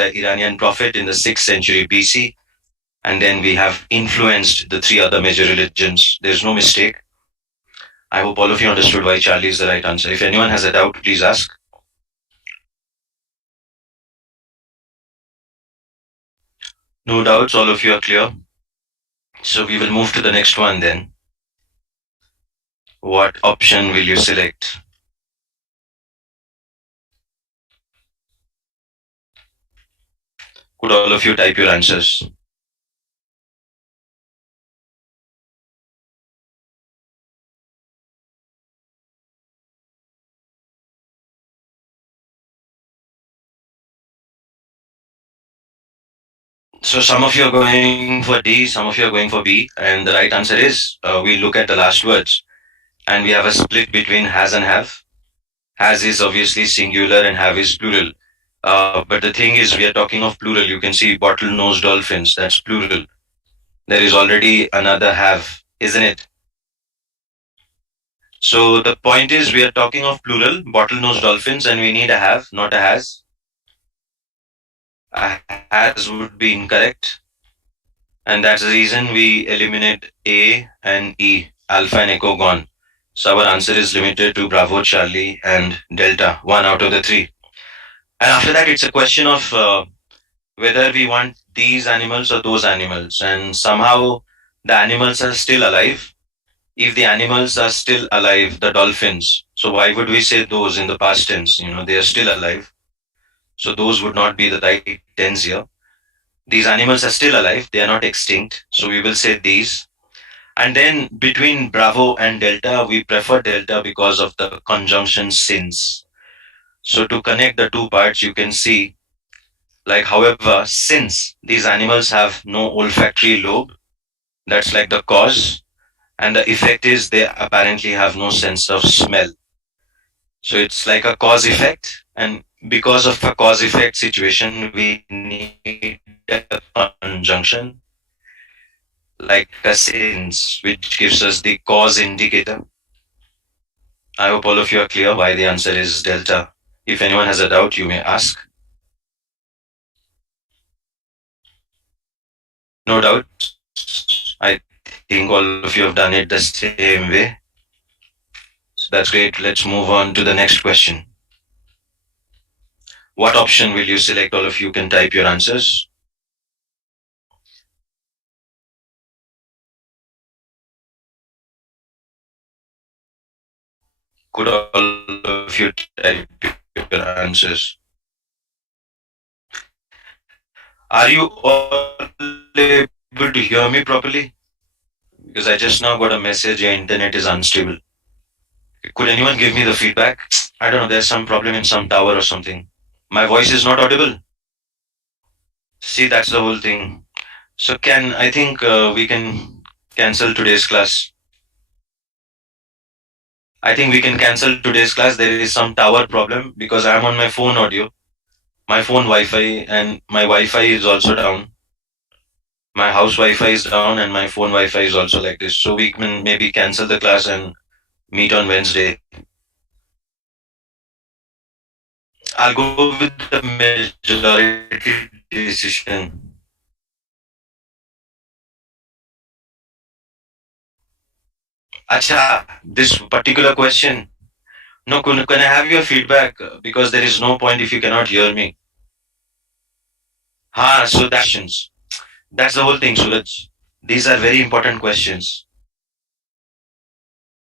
Iranian prophet in the 6th century BC, and then we have influenced the three other major religions. There's no mistake. I hope all of you understood why Charlie is the right answer. If anyone has a doubt, please ask. No doubts, all of you are clear. So we will move to the next one then. What option will you select? Could all of you type your answers? So some of you are going for D, some of you are going for B, and the right answer is we look at the last words, and we have a split between has and have. Has is obviously singular and have is plural. But the thing is, we are talking of plural. You can see bottlenose dolphins. That's plural. There is already another have, isn't it? So the point is, we are talking of plural, bottlenose dolphins, and we need a have, not a has. A has would be incorrect. And that's the reason we eliminate A and E, alpha and echo gone. So our answer is limited to Bravo, Charlie, and Delta, one out of the three. And after that, it's a question of whether we want these animals or those animals. And somehow the animals are still alive. If the animals are still alive, the dolphins, so why would we say those in the past tense? They are still alive. So those would not be the right tense here. These animals are still alive. They are not extinct. So we will say these. And then between Bravo and Delta, we prefer Delta because of the conjunction since. So to connect the two parts, you can see, like, however, since these animals have no olfactory lobe, that's like the cause, and the effect is they apparently have no sense of smell. So it's like a cause effect, and because of a cause effect situation, we need a conjunction like a since, which gives us the cause indicator. I hope all of you are clear why the answer is delta. If anyone has a doubt, you may ask. No doubt. I think all of you have done it the same way. So that's great. Let's move on to the next question. What option will you select? All of you can type your answers. Could all of you type your answers? Are you all able to hear me properly? Because I just now got a message your internet is unstable. Could anyone give me the feedback? I don't know, there's some problem in some tower or something. My voice is not audible. See, that's the whole thing. So I think we can cancel today's class. I think we can cancel today's class. There is some tower problem because I'm on my phone audio, my phone Wi-Fi, and my Wi-Fi is also down. My house Wi-Fi is down and my phone Wi-Fi is also like this. So we can maybe cancel the class and meet on Wednesday. I'll go with the majority decision. Acha, this particular question. No, can I have your feedback? Because there is no point if you cannot hear me. So that's the whole thing, Suraj. These are very important questions.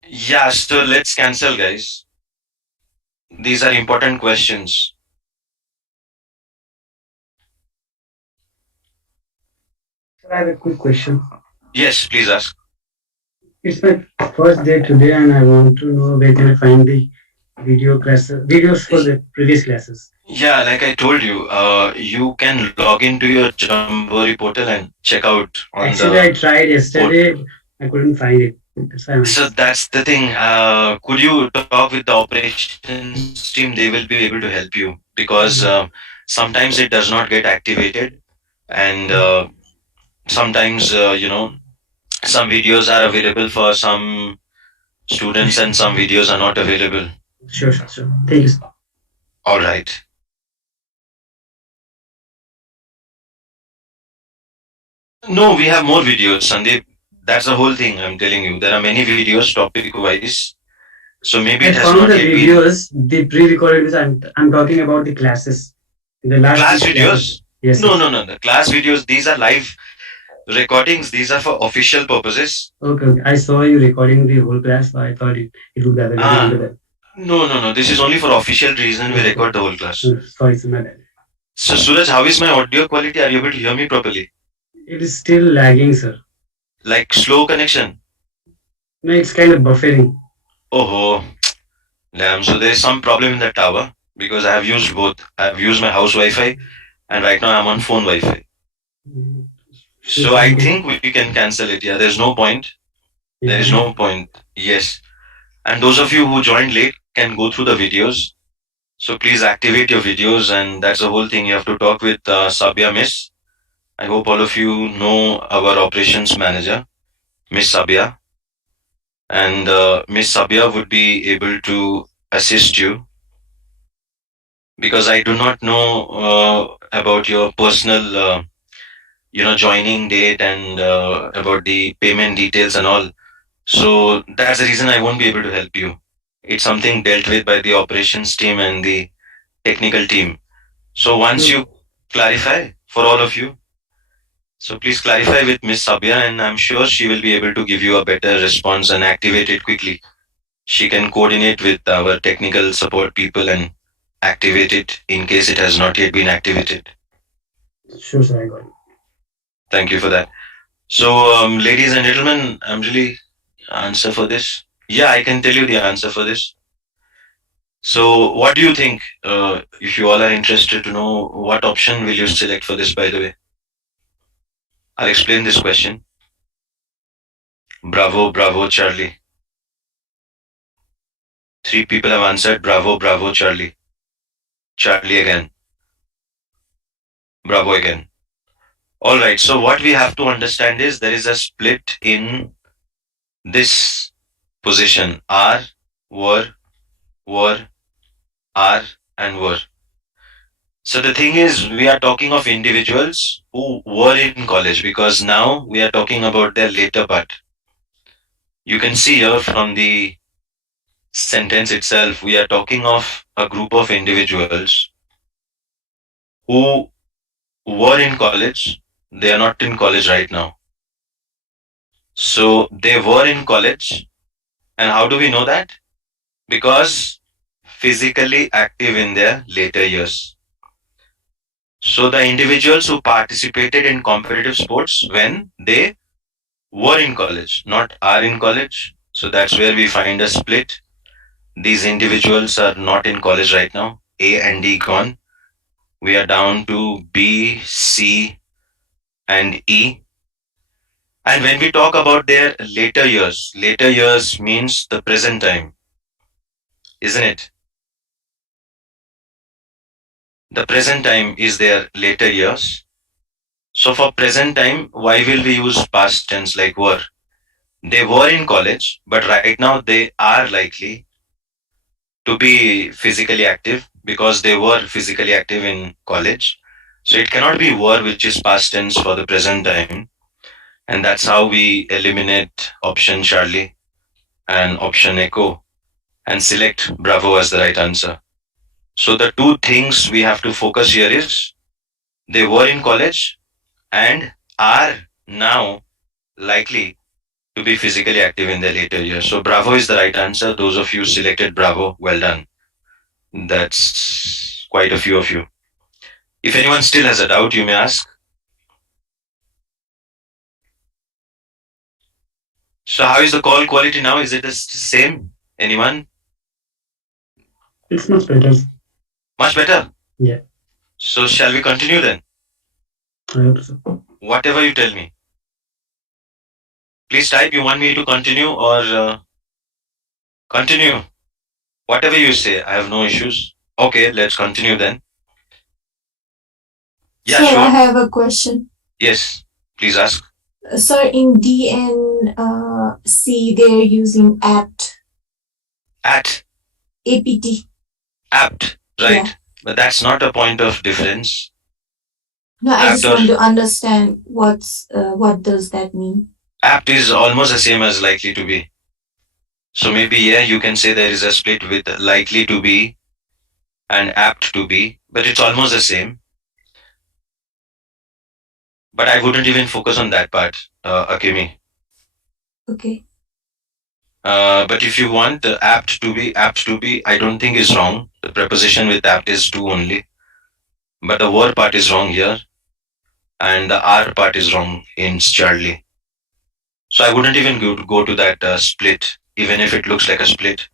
Yeah, so let's cancel, guys. These are important questions. I have a quick question. Yes, please ask. It's my first day today, and I want to know where can I find the videos for the previous classes. Yeah, like I told you, you can log into your Jamboree portal and check out on Actually, I tried yesterday. I couldn't find it. So that's the thing. Could you talk with the operations team? They will be able to help you because sometimes it does not get activated, and sometimes some videos are available for some students and some videos are not available. Sure. Thank you. All right. No, we have more videos, Sandeep. That's the whole thing. I'm telling you, there are many videos topic wise. So maybe it I has found not the yet been videos, the pre-recorded videos. I'm talking about the classes, the last class week's classes. videos. Yes, No, yes. no, no. The class videos. These are live recordings. These are for official purposes. Okay, okay. I saw you recording the whole class, so I thought it would be available into Ah, that. no, no, no. This is only for official reason we Okay. record the whole class. Sorry, it's my bad. So Suraj, how is my audio quality? Are you able to hear me properly? It is still lagging, sir. Like slow connection. No, it's kind of buffering. Oh, damn. So there is some problem in the tower because I have used both. I have used my house Wi-Fi and right now I'm on phone Wi-Fi. Mm, So I think we can cancel it. Yeah, there's no point. There is yeah. no point. Yes. And those of you who joined late can go through the videos. So please activate your videos, and that's the whole thing. You have to talk with Sabia Miss. I hope all of you know our operations manager, Miss Sabia, and Miss Sabia would be able to assist you because I do not know about your personal, joining date and about the payment details and all. So that's the reason I won't be able to help you. It's something dealt with by the operations team and the technical team. So once you clarify for all of you, so please clarify with Miss Sabia, and I'm sure she will be able to give you a better response and activate it quickly. She can coordinate with our technical support people and activate it in case it has not yet been activated. Sure, sir, I got it. Thank you for that. So, ladies and gentlemen, I'm really answer for this. Yeah, I can tell you the answer for this. So, what do you think? If you all are interested to know, what option will you select for this? By the way, I'll explain this question. Bravo, bravo, Charlie. Three people have answered bravo, bravo, Charlie. Charlie again. Bravo again. All right. So what we have to understand is there is a split in this position. Are, were, are, and were. So the thing is, we are talking of individuals who were in college because now we are talking about their later part. You can see here from the sentence itself, we are talking of a group of individuals who were in college. They are not in college right now. So they were in college. And how do we know that? Because physically active in their later years. So the individuals who participated in competitive sports when they were in college, not are in college. So that's where we find a split. These individuals are not in college right now. A and D gone. We are down to B, C, and E. And when we talk about their later years means the present time, isn't it? The present time is their later years. So for present time, why will we use past tense like were? They were in college, but right now they are likely to be physically active because they were physically active in college. So it cannot be were, which is past tense for the present time. And that's how we eliminate option Charlie and option Echo and select Bravo as the right answer. So the two things we have to focus here is they were in college and are now likely to be physically active in their later years. So Bravo is the right answer. Those of you selected Bravo, well done. That's quite a few of you. If anyone still has a doubt, you may ask. So how is the call quality now? Is it the same? Anyone? It's much better. Much better? Yeah. So shall we continue then? I hope so. Whatever you tell me. Please type you want me to continue or continue. Whatever you say, I have no issues. Okay, let's continue then. Yeah, Sir, sure. I have a question. Yes, please ask. Sir, in D and C, they're using apt. At. APT. Apt, right? Yeah. But that's not a point of difference. No, I Apt just or want to understand what does that mean. apt is almost the same as likely to be. So maybe yeah, you can say there is a split with likely to be and apt to be, but it's almost the same. But I wouldn't even focus on that part, Akimi. Okay. But if you want the apt to be, I don't think is wrong. The preposition with apt is to only, but the word part is wrong here, and the R part is wrong in Charlie. So I wouldn't even go to that split, even if it looks like a split.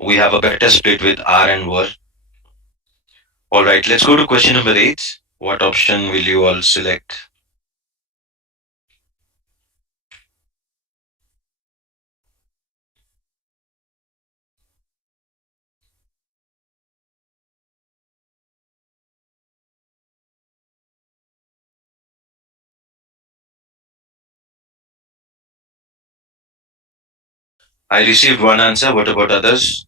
We have a better split with R and were. All right, let's go to question number 8. What option will you all select? I received one answer. What about others?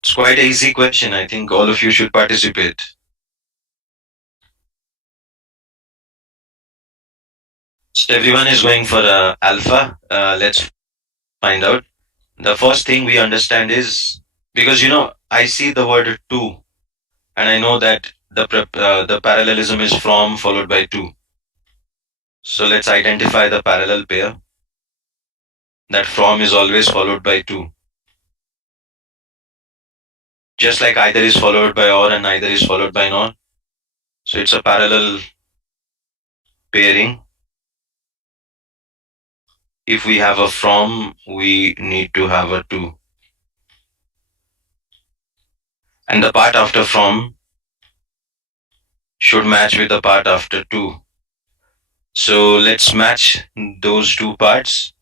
It's quite an easy question. I think all of you should participate. So everyone is going for alpha. Let's find out. The first thing we understand is because I see the word to, and I know that the parallelism is from followed by to. So let's identify the parallel pair. That from is always followed by to. Just like either is followed by or and neither is followed by nor. So it's a parallel pairing. If we have a from, we need to have a to. And the part after from should match with the part after to. So let's match those two parts.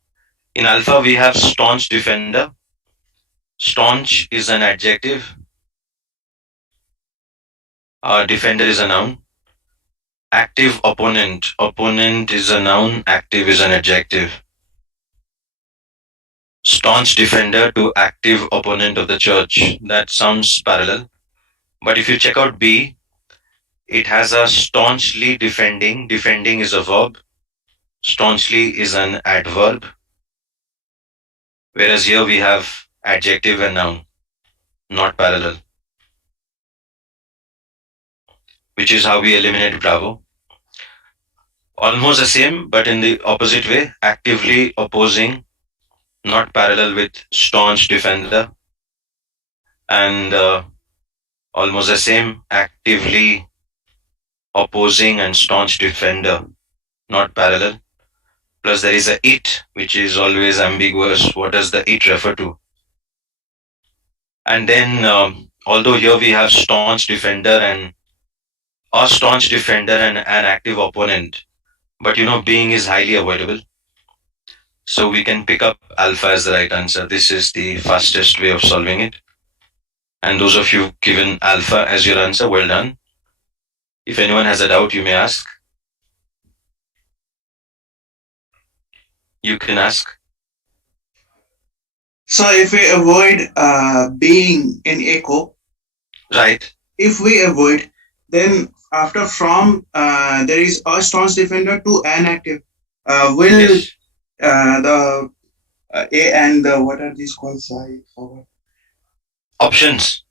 In alpha, we have staunch defender. Staunch is an adjective. Defender is a noun. Active opponent. Opponent is a noun. Active is an adjective. Staunch defender to active opponent of the church. That sounds parallel. But if you check out B, it has a staunchly defending. Defending is a verb. Staunchly is an adverb. Whereas here we have adjective and noun, not parallel, which is how we eliminate Bravo. Almost the same, but in the opposite way. Actively opposing, not parallel with staunch defender. And almost the same. Actively opposing and staunch defender, not parallel. Plus there is a it, which is always ambiguous. What does the it refer to? And then, although here we have staunch defender and a staunch defender and an active opponent, but being is highly avoidable. So we can pick up alpha as the right answer. This is the fastest way of solving it. And those of you given alpha as your answer, well done. If anyone has a doubt, you may ask. You can ask. So if we avoid being in echo, Right. if we avoid, then after from there is a staunch defender to an active. Will Yes. the A and the what are these called? I forgot. Options.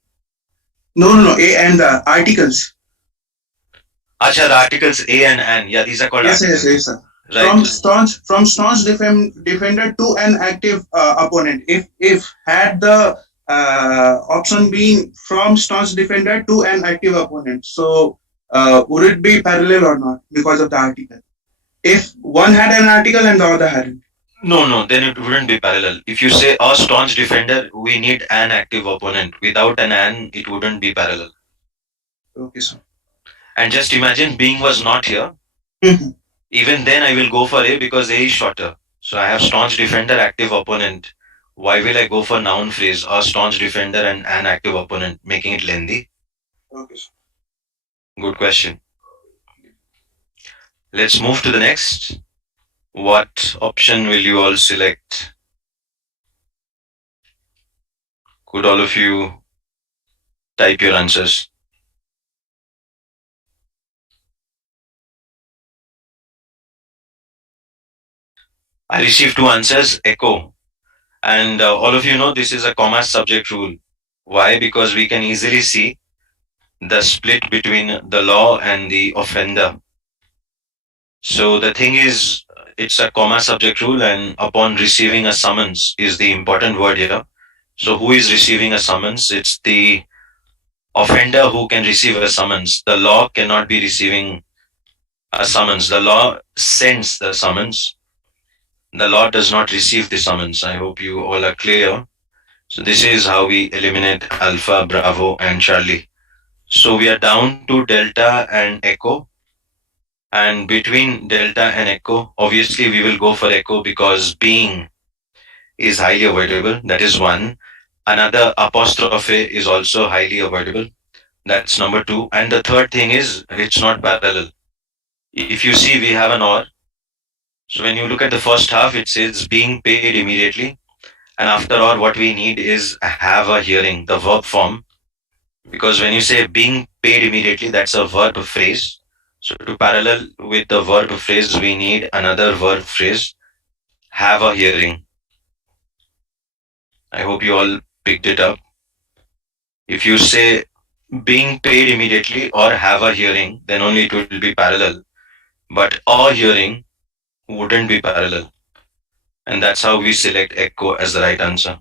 No. A and the articles. Acha, the articles A and an. Yeah, these are called Yes, articles. yes. Right. From staunch defender to an active opponent. If had the option being from staunch defender to an active opponent, so would it be parallel or not because of the article? If one had an article and the other hadn't. No, then it wouldn't be parallel. If you say a staunch defender, we need an active opponent. Without an, it wouldn't be parallel. Okay, sir. And just imagine being was not here. Even then, I will go for A because A is shorter. So I have staunch defender, active opponent. Why will I go for noun phrase, a staunch defender and an active opponent, making it lengthy? Okay, sir. Good question. Let's move to the next. What option will you all select? Could all of you type your answers? I received two answers, echo. And all of you know this is a comma subject rule. Why? Because we can easily see the split between the law and the offender. So the thing is, it's a comma subject rule, and upon receiving a summons is the important word here. So who is receiving a summons? It's the offender who can receive a summons. The law cannot be receiving a summons. The law sends the summons. The law does not receive the summons. I hope you all are clear. So this is how we eliminate Alpha, Bravo, and Charlie. So we are down to Delta and Echo. And between Delta and Echo, obviously we will go for Echo because being is highly avoidable. That is one. Another apostrophe is also highly avoidable. That's number two. And the third thing is it's not parallel. If you see, we have an or. So when you look at the first half, it says being paid immediately. And after or, what we need is have a hearing, the verb form. Because when you say being paid immediately, that's a verb phrase. So to parallel with the verb phrase, we need another verb phrase, have a hearing. I hope you all picked it up. If you say being paid immediately or have a hearing, then only it will be parallel. But a hearing wouldn't be parallel. And that's how we select echo as the right answer.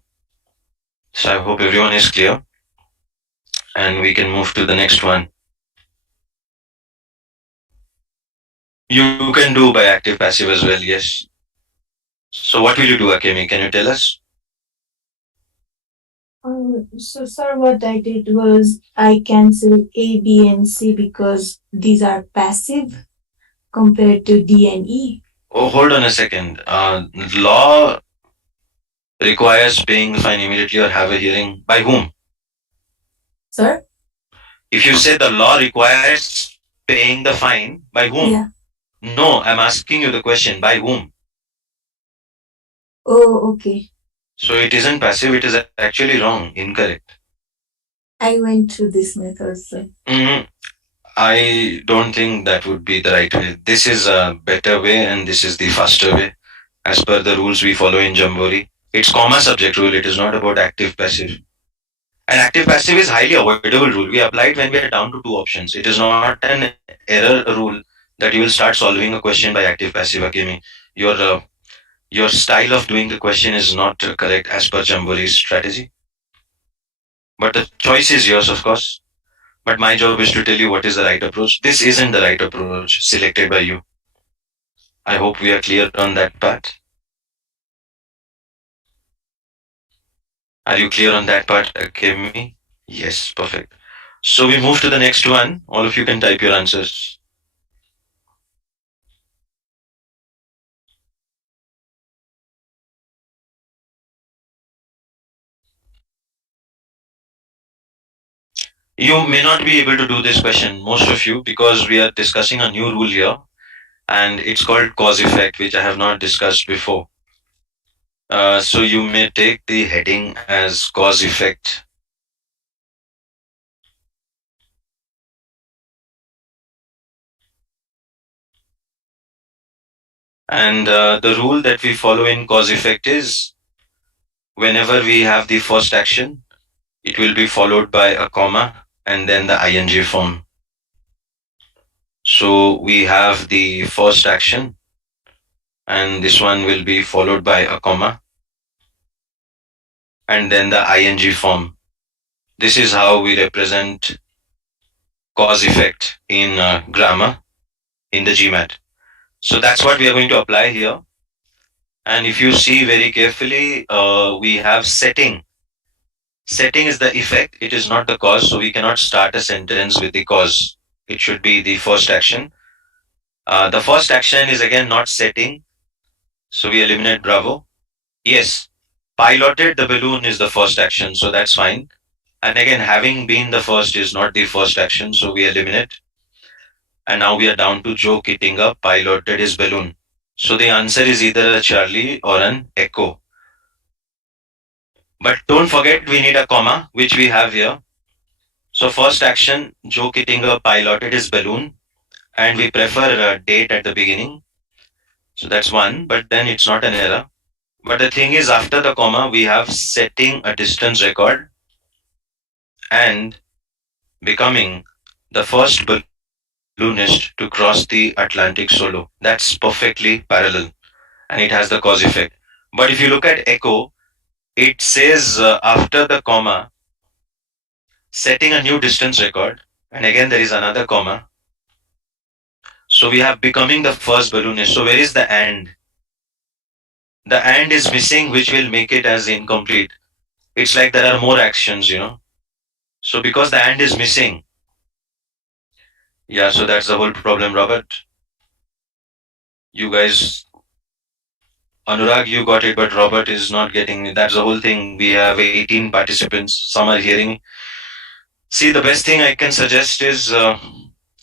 So I hope everyone is clear. And we can move to the next one. You can do by active passive as well, yes. So what will you do, Akemi? Can you tell us? So, sir, what I did was I canceled A, B, and C because these are passive compared to D and E. Oh, hold on a second. Law requires paying the fine immediately or have a hearing. By whom? Sir? If you say the law requires paying the fine, by whom? Yeah. No, I'm asking you the question. By whom? Oh, okay. So it isn't passive. It is actually wrong, incorrect. I went through this method, sir. I don't think that would be the right way. This is a better way and this is the faster way. As per the rules we follow in Jambori, it's comma subject rule. It is not about active passive. And active passive is highly avoidable rule. We applied when we are down to two options. It is not an error rule that you will start solving a question by active passive, Akemi. Your style of doing the question is not correct as per Jambori's strategy. But the choice is yours, of course. But my job is to tell you what is the right approach. This isn't the right approach selected by you. I hope we are clear on that part. Are you clear on that part, Akemi? Yes, perfect. So we move to the next one. All of you can type your answers. You may not be able to do this question, most of you, because we are discussing a new rule here, and it's called cause effect, which I have not discussed before. So you may take the heading as cause effect. And the rule that we follow in cause effect is whenever we have the first action, it will be followed by a comma and then the ing form. So we have the first action, and this one will be followed by a comma and then the ing form. This is how we represent cause effect in grammar in the GMAT. So that's what we are going to apply here. And if you see very carefully, we have setting. Setting is the effect, it is not the cause. So we cannot start a sentence with the cause. It should be the first action. The first action is again not setting. So we eliminate Bravo. Yes, piloted the balloon is the first action. So that's fine. And again, having been the first is not the first action. So we eliminate. And now we are down to Joe Kittinga piloted his balloon. So the answer is either a Charlie or an Echo. But don't forget we need a comma, which we have here. So first action, Joe Kittinger piloted his balloon, and we prefer a date at the beginning. So that's one, but then it's not an error. But the thing is, after the comma, we have setting a distance record and becoming the first balloonist to cross the Atlantic solo. That's perfectly parallel and it has the cause effect. But if you look at echo, it says after the comma, setting a new distance record, and again there is another comma. So we have becoming the first balloonist. So where is the and? The and is missing, which will make it as incomplete. It's like there are more actions. So because the and is missing, yeah, so that's the whole problem, Robert. You guys, Anurag, you got it, but Robert is not getting it. That's the whole thing. We have 18 participants. Some are hearing. See, the best thing I can suggest is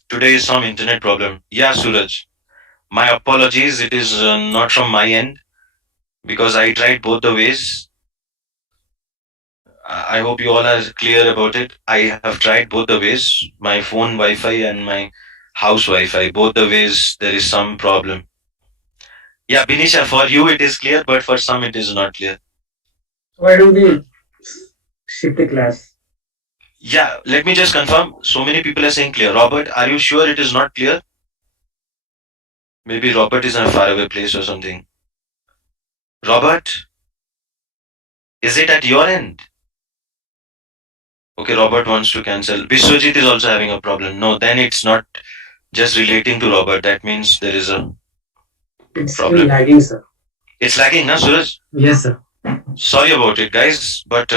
today is some internet problem. Yeah, Suraj. My apologies. It is not from my end because I tried both the ways. I hope you all are clear about it. I have tried both the ways, my phone Wi-Fi and my house Wi-Fi. Both the ways there is some problem. Yeah, Binisha, for you it is clear, but for some it is not clear. Why don't we shift the class? Yeah, let me just confirm. So many people are saying clear. Robert, are you sure it is not clear? Maybe Robert is in a faraway place or something. Robert, is it at your end? Okay, Robert wants to cancel. Biswajit is also having a problem. No, then it's not just relating to Robert. That means there is a It's problem. still lagging, sir. It's lagging, na, Suraj? Yes, sir. Sorry about it, guys, but